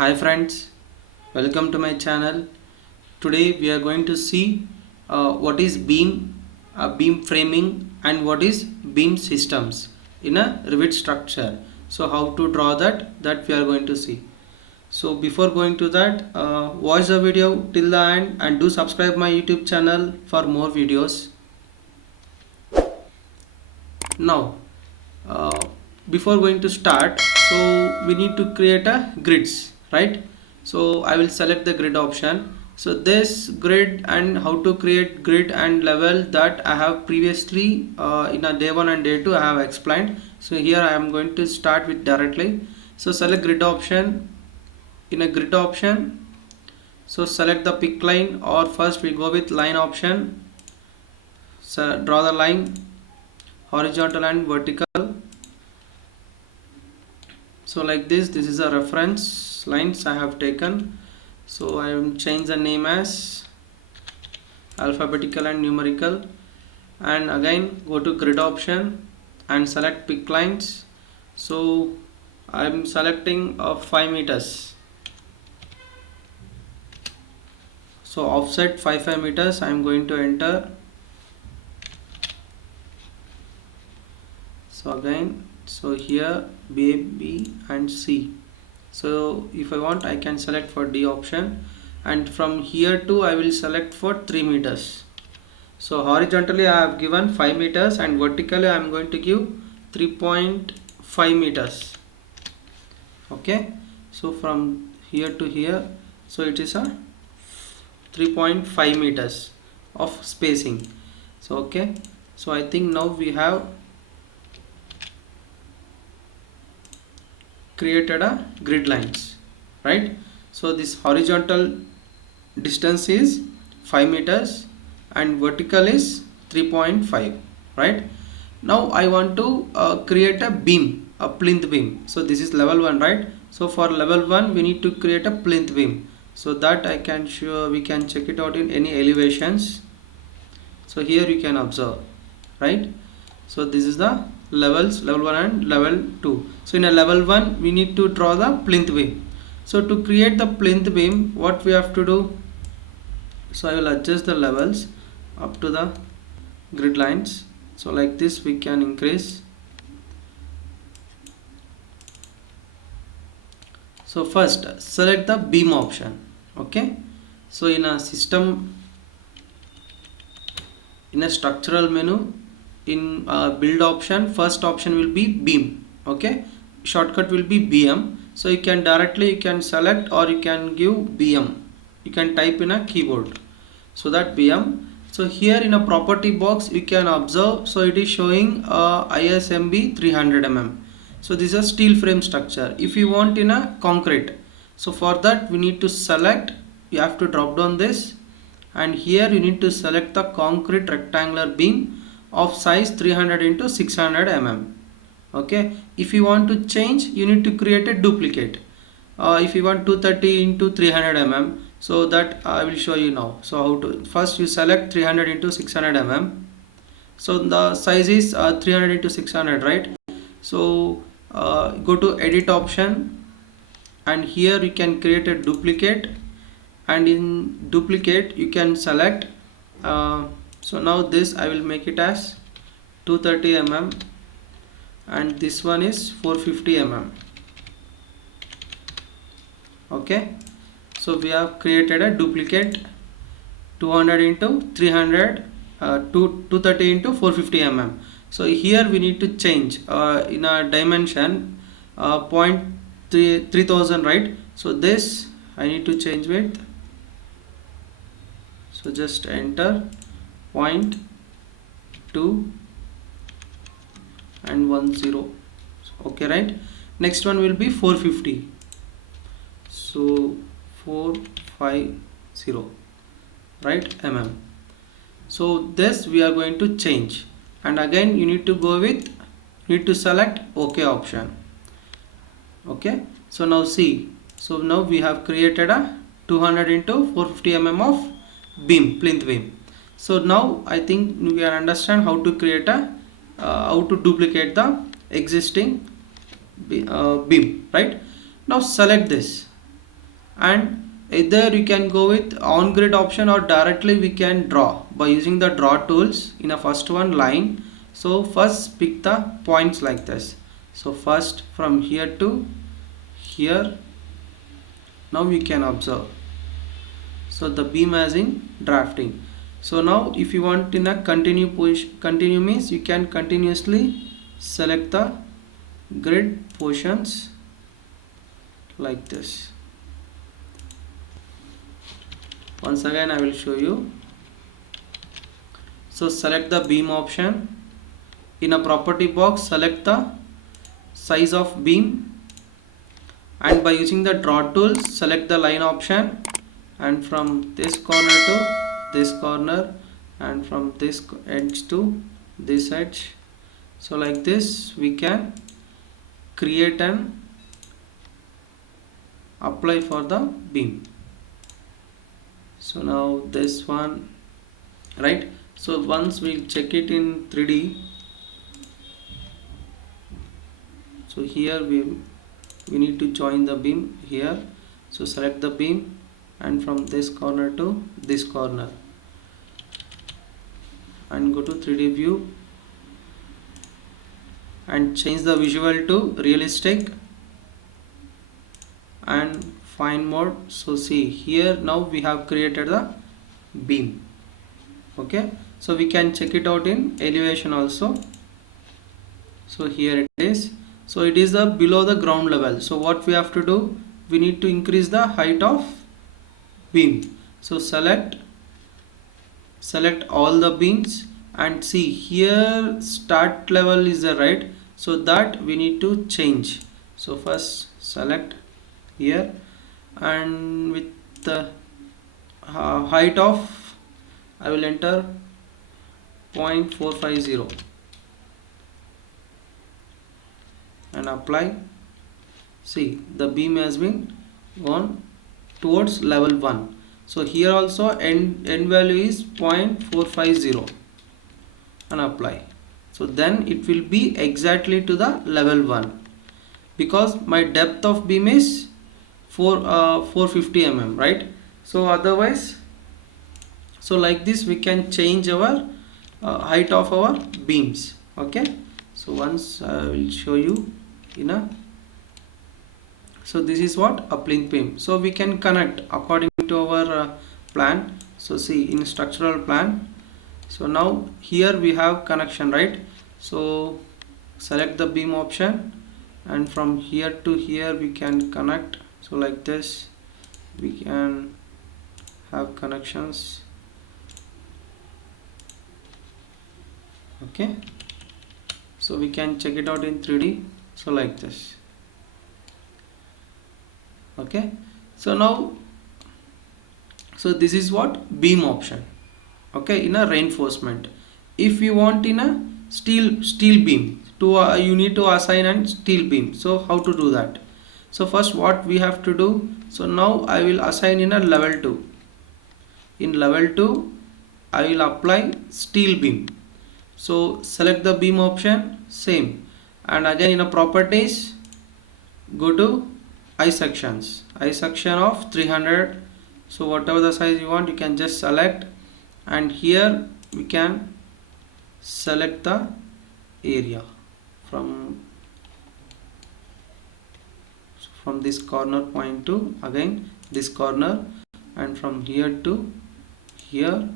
Hi friends, welcome to my channel. Today we are going to see what is beam framing and what is beam systems in a Revit structure. So how to draw that we are going to see. So before going to that, watch the video till the end and do subscribe my YouTube channel for more videos. Now uh, before going to start, so we need to create a grids, right? So I will select the grid option. So this grid and how to create grid and level, that I have previously in a day 1 and day 2 I have explained. So here I am going to start with directly. So select grid option. In a grid option, so select the pick line, or first we go with line option. So draw the line, horizontal and vertical. So like this is a reference lines I have taken. So I will change the name as alphabetical and numerical, and again go to grid option and select pick lines. So I am selecting 5 meters. So offset 5 meters I am going to enter. So again, so here B, B and C. So if I want, I can select for D option, and from here to I will select for 3 meters. So horizontally I have given 5 meters and vertically I am going to give 3.5 meters. Okay, so from here to here, so it is a 3.5 meters of spacing. So okay, so I think now we have created a grid lines, right? So this horizontal distance is 5 meters and vertical is 3.5, right? Now I want to create a beam, a plinth beam. So this is level 1, right? So for level 1 we need to create a plinth beam. So that I can show, we can check it out in any elevations. So here you can observe, right? So this is the levels, level 1 and level 2. So in a level 1 we need to draw the plinth beam. So to create the plinth beam, what we have to do, so I will adjust the levels up to the grid lines. So like this we can increase. So first select the beam option. Okay, so in a system, in a structural menu, in build option, first option will be beam. Okay, shortcut will be BM. So you can directly, you can select or you can give BM, you can type in a keyboard, so that BM. So here in a property box you can observe, so it is showing ISMB 300 mm. So this is a steel frame structure. If you want in a concrete, so for that we need to select, you have to drop down this, and here you need to select the concrete rectangular beam of size 300 into 600 mm. Okay, if you want to change, you need to create a duplicate. If you want 230 into 300 mm, so that I will show you now. So how to, first you select 300 into 600 mm. So the size is 300 into 600, right? So go to edit option, and here you can create a duplicate, and in duplicate you can select so now this I will make it as 230 mm, and this one is 450 mm. Okay, so we have created a duplicate 200 into 300 230 into 450 mm. So here we need to change in a dimension 3000, right? So this I need to change with, so just enter 0.2 and 10. Okay, right? Next one will be 450. So 450, right, mm. So this we are going to change, and again you need to go with, you need to select OK option. Okay, so now see, so now we have created a 200 into 450 mm of beam, plinth beam. So now I think we can understand how to create a how to duplicate the existing beam, right? Now select this, and either you can go with on grid option or directly we can draw by using the draw tools. In a first one, line. So first pick the points like this. So first from here to here, now we can observe. So the beam as in drafting. So now if you want in a continue position, continue means you can continuously select the grid portions like this. Once again I will show you. So select the beam option. In a property box, select the size of beam, and by using the draw tool, select the line option, and from this corner to this corner, and from this edge to this edge. So like this we can create and apply for the beam. So now this one, right? So once we check it in 3D, so here we need to join the beam here. So select the beam, and from this corner to this corner, and go to 3D view and change the visual to realistic and fine mode. So see here, now we have created the beam. Okay, so we can check it out in elevation also. So here it is. So it is the below the ground level. So what we have to do, we need to increase the height of beam. So select all the beams, and see here start level is the right, so that we need to change. So first select here, and with the height of, I will enter 0.450 and apply. See, the beam has been gone towards level 1. So here also end value is 0.450 and apply. So then it will be exactly to the level 1, because my depth of beam is 450 mm, right? So otherwise, so like this we can change our height of our beams. Okay, so once I will show you in a, so this is what a plinth beam. So we can connect according to our plan. So see in structural plan, so now here we have connection, right? So select the beam option, and from here to here we can connect. So like this we can have connections. Okay, so we can check it out in 3D. So like this. Okay, so now, so this is what beam option. Okay, in a reinforcement. If you want in a steel beam, to you need to assign a steel beam. So how to do that? So first what we have to do, so now I will assign in a level 2. In level 2 I will apply steel beam. So select the beam option, same, and again in a properties, go to I sections, I section of 300. So whatever the size you want, you can just select, and here we can select the area from this corner point to again this corner, and from here to here,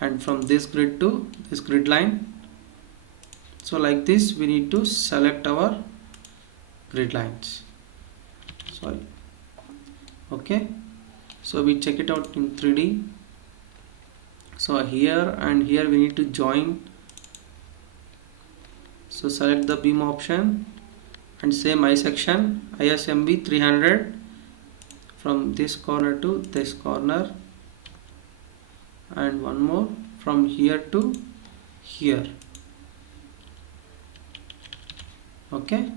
and from this grid to this grid line. So like this we need to select our grid lines. Sorry. Okay, so we check it out in 3D. So here and here we need to join. So select the beam option, and same I section, ISMB 300 from this corner to this corner, and one more from here to here. Okay,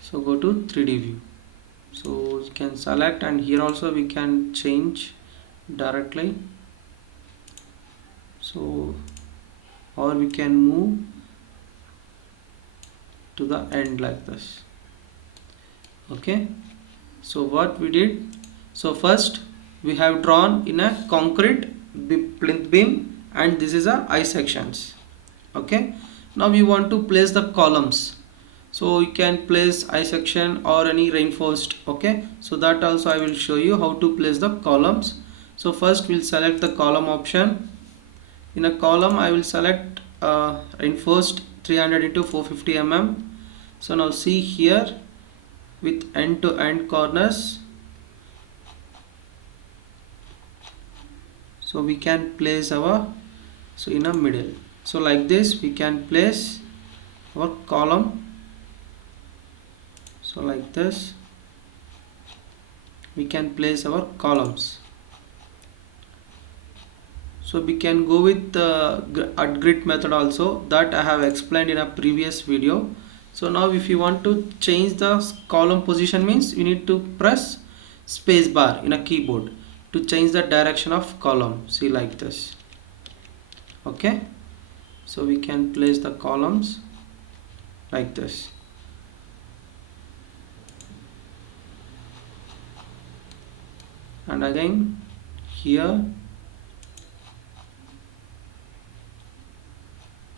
so go to 3D view. So you can select, and here also we can change directly. So, or we can move to the end like this. Okay, so what we did, So first we have drawn in a concrete plinth beam, and this is a I sections. Okay, now we want to place the columns. So you can place I section or any reinforced. Okay, so that also I will show you how to place the columns. So first we'll select the column option. In a column I will select reinforced 300 into 450 mm. So now see here, with end to end corners, so we can place our, so in a middle, so like this we can place our column. So like this we can place our columns. So we can go with the grid method also, that I have explained in a previous video. So now if you want to change the column position, means you need to press space bar in a keyboard to change the direction of column. See, like this. Okay, so we can place the columns like this. And again here,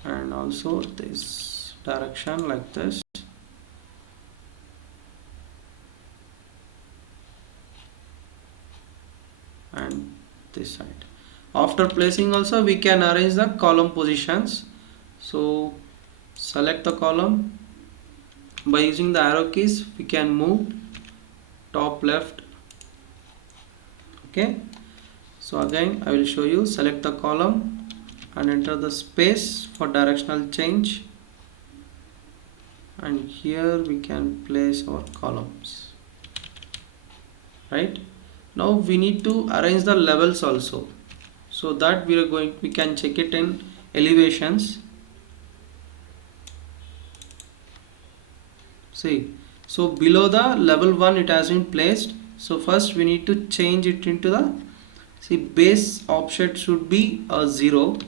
and also this direction like this. And this side. After placing also we can arrange the column positions. So select the column, by using the arrow keys we can move top left. Okay, so again I will show you. Select the column and enter the space for directional change, and here we can place our columns. Right, now we need to arrange the levels also, so that we can check it in elevations. See, so below the level 1 it has been placed. So first we need to change it into the, see, base offset should be a 0,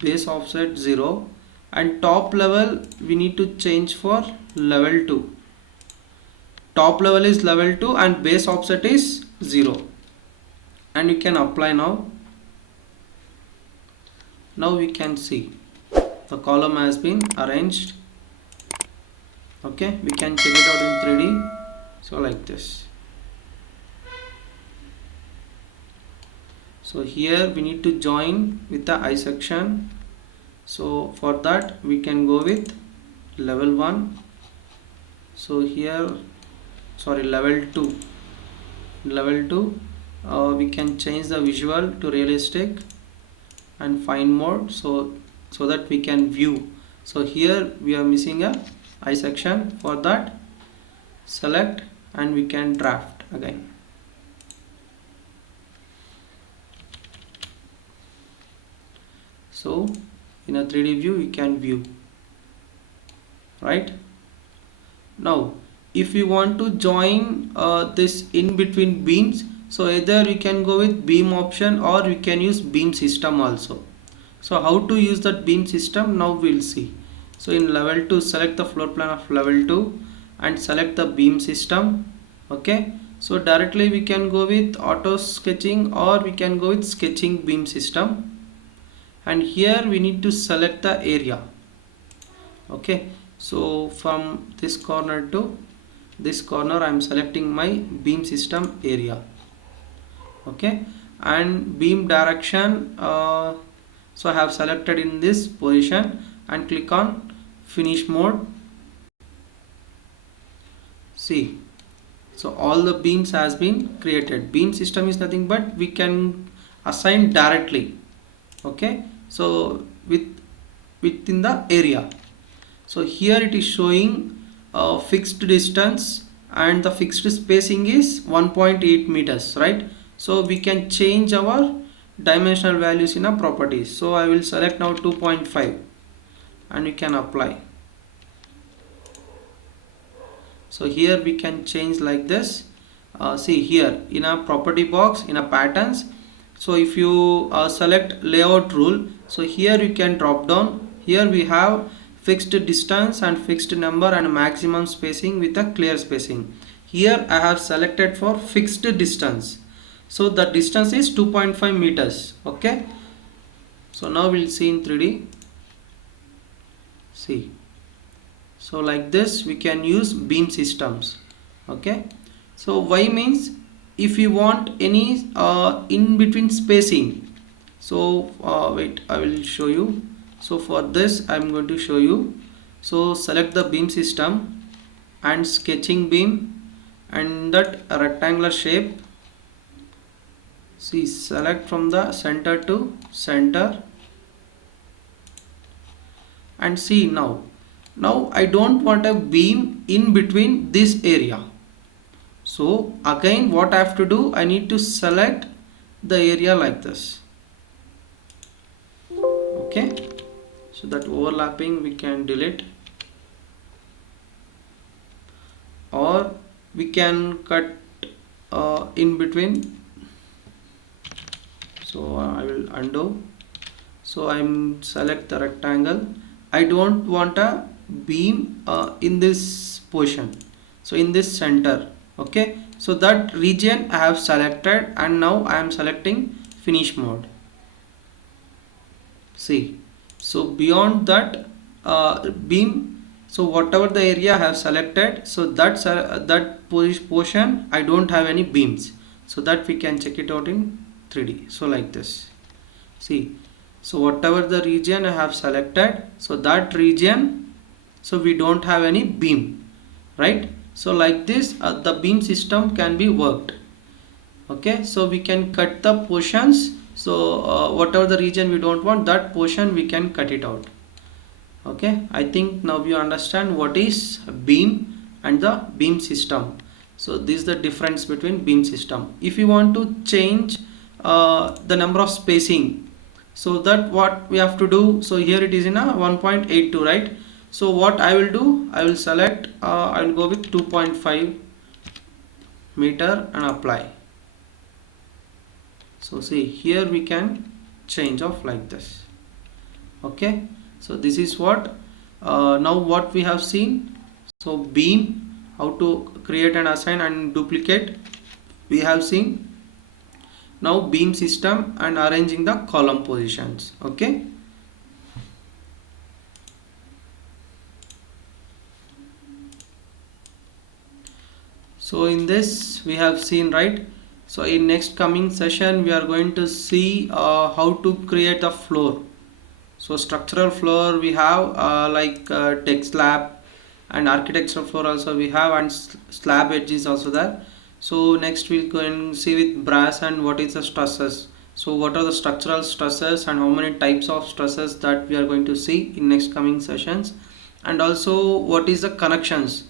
base offset 0, and top level we need to change for level 2. Top level is level 2 and base offset is 0, and you can apply now. Now we can see the column has been arranged. Okay, we can check it out in 3D. So like this. So here we need to join with the I section. So for that we can go with level 1. So here, sorry, level 2. Level 2, we can change the visual to realistic and fine mode, so that we can view. So here we are missing a I section. For that, select and we can draft again. So in a 3D view we can view. Right, now if you want to join this in between beams, so either we can go with beam option or we can use beam system also. So how to use that beam system, now we'll see. So in level 2, select the floor plan of level 2 and select the beam system. Okay, so directly we can go with auto sketching or we can go with sketching beam system, and here we need to select the area. Okay, so from this corner to this corner I am selecting my beam system area. Okay, and beam direction, so I have selected in this position and click on finish mode. See, so all the beams has been created. Beam system is nothing but we can assign directly. Okay, so within the area. So here it is showing fixed distance and the fixed spacing is 1.8 meters, right? So we can change our dimensional values in our properties. So I will select now 2.5 and we can apply. So here we can change like this. See here in a property box, in a patterns, so if you select layout rule, so here you can drop down. Here we have fixed distance and fixed number and maximum spacing with a clear spacing. here I have selected for fixed distance, so the distance is 2.5 meters. Okay, so now we'll see in 3D. See, so like this we can use beam systems. Okay, so Y means if you want any in between spacing. So wait, I will show you. So for this I'm going to show you. So select the beam system and sketching beam and that rectangular shape. See, select from the center to center and see now I don't want a beam in between this area. So again what I have to do, I need to select the area like this. Okay, so that overlapping we can delete, or we can cut in between. So I will undo. So I'm select the rectangle. I don't want a beam in this position, so in this center. Okay, so that region I have selected, and now I am selecting finish mode. See, so beyond that beam, so whatever the area I have selected, so that's that portion I don't have any beams, so that we can check it out in 3D. So like this, see, so whatever the region I have selected, so that region, so we don't have any beam, right? So like this the beam system can be worked. Okay, so we can cut the portions. So whatever the region we don't want, that portion we can cut it out. Okay, I think now you understand what is a beam and the beam system. So this is the difference between beam system. If you want to change the number of spacing, so that what we have to do, so here it is in a 1.82, right? So what I will do, I will select I will go with 2.5 meter and apply. So see, here we can change off like this. Okay, so this is what now what we have seen. So beam, how to create and assign and duplicate, we have seen. Now beam system and arranging the column positions. Okay, so in this we have seen, right? So in next coming session we are going to see how to create a floor. So structural floor we have like deck slab, and architectural floor also we have, and slab edges also there. So next we'll go and see with brass and what is the stresses. So what are the structural stresses and how many types of stresses, that we are going to see in next coming sessions. And also what is the connections.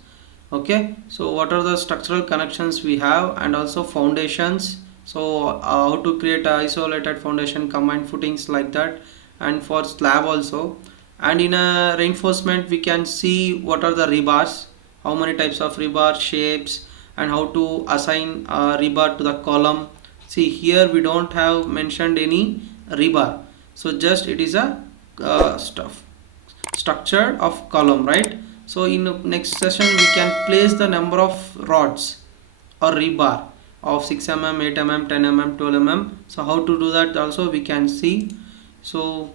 Okay, so what are the structural connections we have, and also foundations. So how to create a isolated foundation, combined footings like that, and for slab also. And in a reinforcement we can see what are the rebars, how many types of rebar shapes, and how to assign rebar to the column. See, here we don't have mentioned any rebar, so just it is a structure of column, right? So in the next session we can place the number of rods or rebar of 6 mm, 8 mm, 10 mm, 12 mm. So how to do that also we can see. So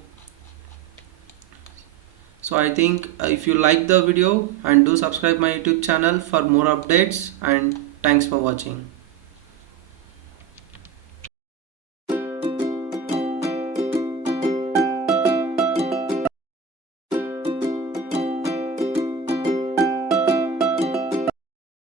I think if you like the video, and do subscribe my YouTube channel for more updates, and thanks for watching.